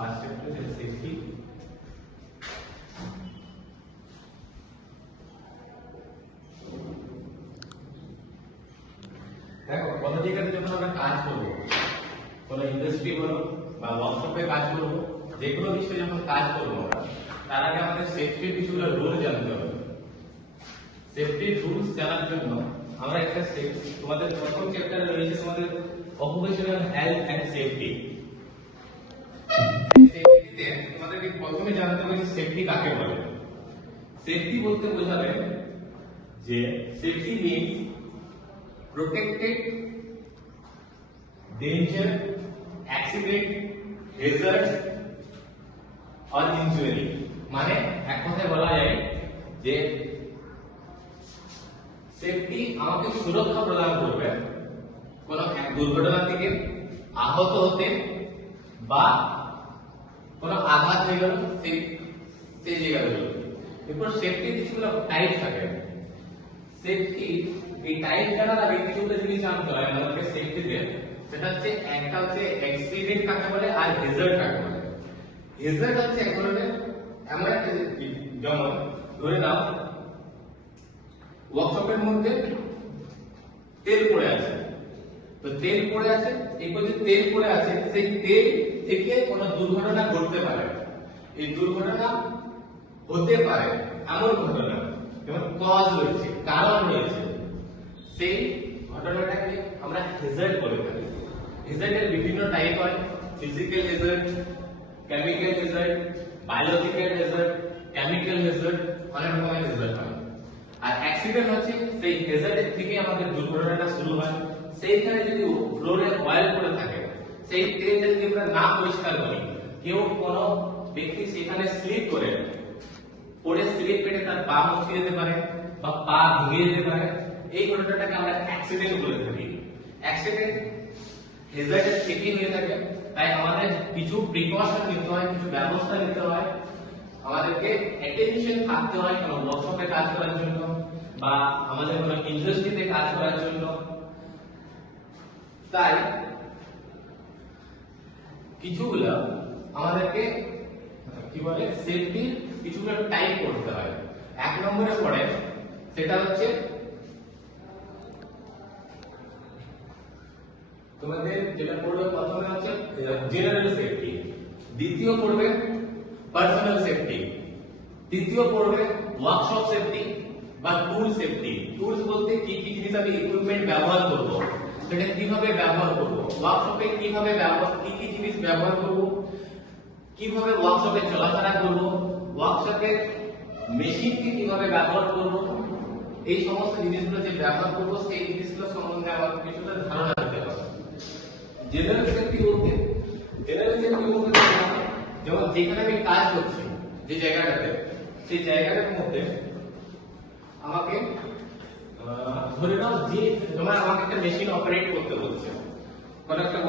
First chapter এর safety. দেখো কোন জায়গাতে যখন আমরা কাজ করব, কোন ইন্ডাস্ট্রি বলো বা ওয়ার্কশপে কাজ করব, যে কোনো বিষয়ে যখন কাজ করব আমরা, তার আগে আমাদের সেফটির কিছুগুলো রুল জানতে হবে। সেফটির রুলস জানার জন্য আমরা একটা তোমাদের প্রথম চ্যাপ্টারে রয়েছে তোমাদের অকুপেশনাল হেলথ এন্ড সেফটি। সেফটিতে তোমাদেরকে প্রথমে জানতে হবে সেফটি কাকে বলে। সেফটি বলতে বোঝাবে যে safety means protected danger, accident, hazards or injury। মানে এক কথায় বলা যায় যে সেফটি আমাকে সুরক্ষা প্রদান করবে কোনো এক দুর্ঘটনা থেকে আহত হতে বা কোনো আঘাত হয়ে গেল সেই জায়গাগুলো। এরপর সেফটির কিছুগুলো টাইপ থাকে। সেফটি এই টাইপ জানার আগে কিছুগুলো জিনিস জানতে হয় আমাদেরকে সেফটিতে। সেটা হচ্ছে একটা হচ্ছে অ্যাক্সিডেন্ট কাকে বলে আর হ্যাজার্ড কাকে বলে। হ্যাজার্ড হচ্ছে এক ধরনের এমন একটা, যেমন ধরে নাও ওয়ার্কশপের মধ্যে তেল পড়ে আছে, তো তেল পড়ে আছে, এই যে তেল পড়ে আছে সেই তেল থেকে কোনো দুর্ঘটনা ঘটতে পারে। এই দুর্ঘটনা হতে পারে এমন ঘটনা, যেমন কজ রয়েছে, কারণ রয়েছে, সেই ঘটনাটাকে আমরা হ্যাজার্ড বলে থাকি। হ্যাজার্ডের বিভিন্ন টাইপ হয়, physical Hazard, chemical Hazard, biological Hazard, chemical Hazard, অনেক রকমের হ্যাজার্ড হয়। আর অ্যাক্সিডেন্ট হচ্ছে সেই হ্যাজার্ডের থেকে আমাদের দুর্ঘটনাটা শুরু হয়। সেইখানে যদি ফ্লোরে অয়েল পড়ে থাকে, সেই তেলটা যদি আমরা না পরিষ্কার করি, কেউ কোনো ব্যক্তি সেখানে স্লিপ করে পড়ে স্লিপ কেটে তার পা মুচকে যেতে পারে বা পা ভেঙে যেতে পারে। এই ঘটনাটাকে আমরা অ্যাক্সিডেন্ট বলে থাকি। অ্যাক্সিডেন্ট হ্যাজার্ডের থেকে হয়ে থাকে, তাই আমাদের কিছু প্রিকশন নিতে হয়, কিছু ব্যবস্থা নিতে হয়, আমাদেরকে অ্যাটেনশন থাকতে হয় কোনো ওয়ার্কশপে কাজ করার জন্য বা আমাদের কোনো ইন্ডাস্ট্রিতে কাজ করার জন্য। তাই কিছুগুলো আমাদেরকে কি বলে সেফটি কিছুগুলো টাইপ করতে হয়। এক নম্বরে পড়ে সেটা হচ্ছে তোমাদের যেটা পড়বে প্রথমে হচ্ছে জেনারেল সেফটি, দ্বিতীয় পড়বে পার্সোনাল সেফটি, তৃতীয় পড়বে ওয়ার্কশপ সেফটি বা টুল সেফটি। টুলস বলতে কি কি জিনিস আমি ইকুইপমেন্ট ব্যবহার করব, সেটা কিভাবে ব্যবহার করব, ওয়ার্কশপে কিভাবে ব্যবহার, কি কি জিনিস ব্যবহার করব, কিভাবে ওয়ার্কশপে চলাফেরা করব, ওয়ার্কশপে মেশিনকে কিভাবে ব্যবহার করব, এই সমস্ত জিনিসগুলো যে ব্যবহার করব সেই জিনিসগুলো সম্বন্ধে আমার কিছুটা ধারণা দিতে হবে। জেনারেল সেফটি বলতে যেমন যেখানে আমি কাজ করছি, যে জায়গাটাতে, সেই জায়গাটার মধ্যে আমাকে ধরে নাও যে তোমার আমাকে একটা মেশিন অপারেট করতে বলছে, কোন একটা